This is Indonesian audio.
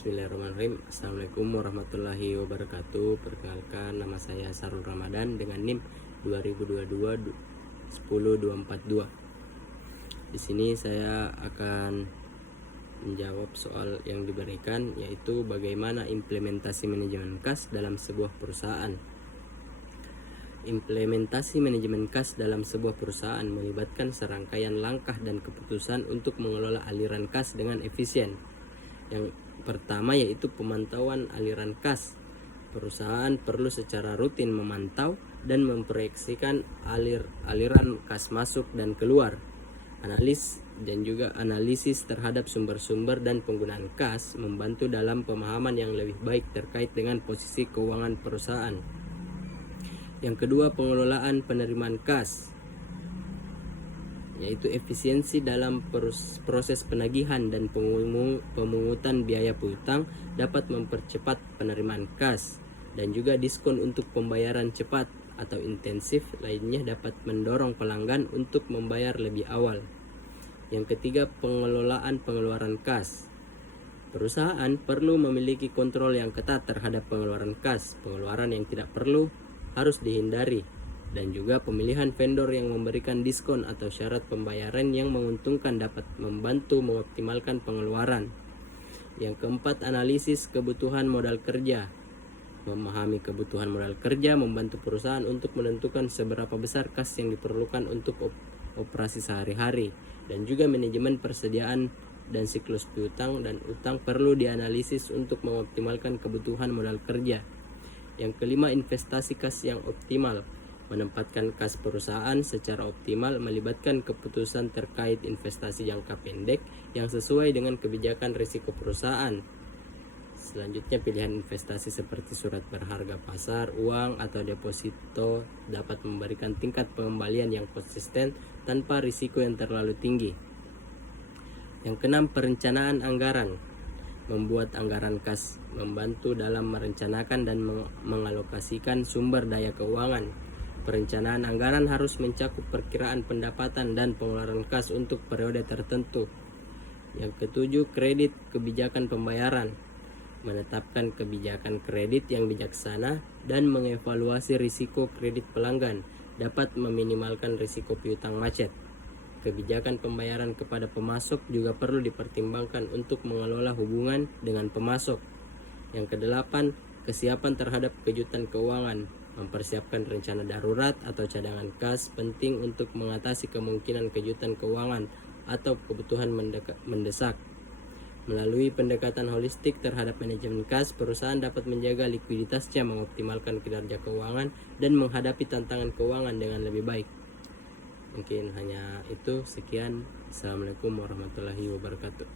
Bismillahirrahmanirrahim. Assalamualaikum warahmatullahi wabarakatuh. Perkenalkan, nama saya Sarul Ramadan dengan NIM 2022-10242. Di sini saya akan menjawab soal yang diberikan, yaitu bagaimana implementasi manajemen kas dalam sebuah perusahaan. Implementasi manajemen kas dalam sebuah perusahaan melibatkan serangkaian langkah dan keputusan untuk mengelola aliran kas dengan efisien. Yang pertama yaitu pemantauan aliran kas. Perusahaan perlu secara rutin memantau dan memproyeksikan aliran kas masuk dan keluar. Analisis terhadap sumber-sumber dan penggunaan kas membantu dalam pemahaman yang lebih baik terkait dengan posisi keuangan perusahaan. Yang kedua, pengelolaan penerimaan kas, yaitu efisiensi dalam proses penagihan dan pemungutan biaya piutang dapat mempercepat penerimaan kas, dan juga diskon untuk pembayaran cepat atau intensif lainnya dapat mendorong pelanggan untuk membayar lebih awal. Yang ketiga, pengelolaan pengeluaran kas. Perusahaan perlu memiliki kontrol yang ketat terhadap pengeluaran kas. Pengeluaran yang tidak perlu harus dihindari, dan juga pemilihan vendor yang memberikan diskon atau syarat pembayaran yang menguntungkan dapat membantu mengoptimalkan pengeluaran. Yang keempat, analisis kebutuhan modal kerja. Memahami kebutuhan modal kerja membantu perusahaan untuk menentukan seberapa besar kas yang diperlukan untuk operasi sehari-hari, dan juga manajemen persediaan dan siklus piutang dan utang perlu dianalisis untuk mengoptimalkan kebutuhan modal kerja. Yang kelima, investasi kas yang optimal. Menempatkan kas perusahaan secara optimal melibatkan keputusan terkait investasi jangka pendek yang sesuai dengan kebijakan risiko perusahaan. Selanjutnya, pilihan investasi seperti surat berharga pasar, uang, atau deposito dapat memberikan tingkat pengembalian yang konsisten tanpa risiko yang terlalu tinggi. Yang keenam, perencanaan anggaran. Membuat anggaran kas membantu dalam merencanakan dan mengalokasikan sumber daya keuangan. Perencanaan anggaran harus mencakup perkiraan pendapatan dan pengeluaran kas untuk periode tertentu. Yang ketujuh, kredit kebijakan pembayaran. Menetapkan kebijakan kredit yang bijaksana dan mengevaluasi risiko kredit pelanggan dapat meminimalkan risiko piutang macet. Kebijakan pembayaran kepada pemasok juga perlu dipertimbangkan untuk mengelola hubungan dengan pemasok. Yang kedelapan, kesiapan terhadap kejutan keuangan. Mempersiapkan rencana darurat atau cadangan kas penting untuk mengatasi kemungkinan kejutan keuangan atau kebutuhan mendesak. Melalui pendekatan holistik terhadap manajemen kas, perusahaan dapat menjaga likuiditasnya, mengoptimalkan kinerja keuangan, dan menghadapi tantangan keuangan dengan lebih baik. Mungkin hanya itu. Sekian. Assalamualaikum warahmatullahi wabarakatuh.